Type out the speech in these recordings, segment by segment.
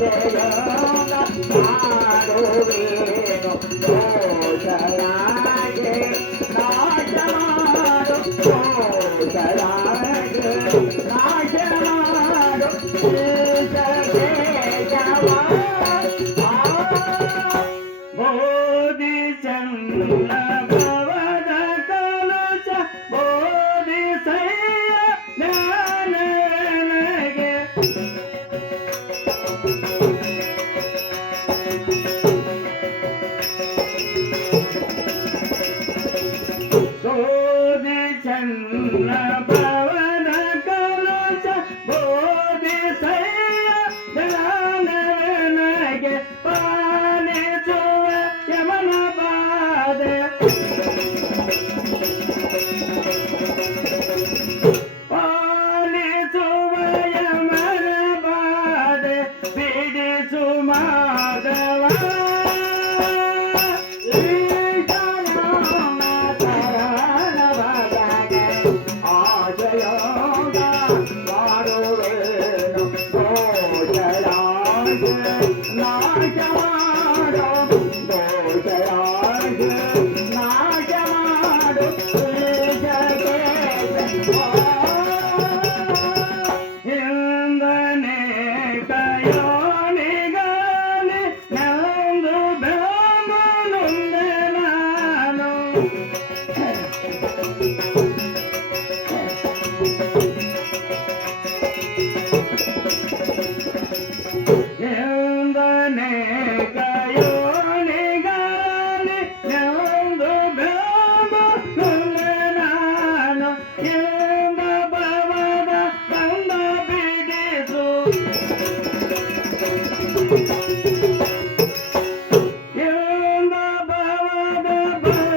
Thank you. Bye.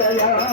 Yeah.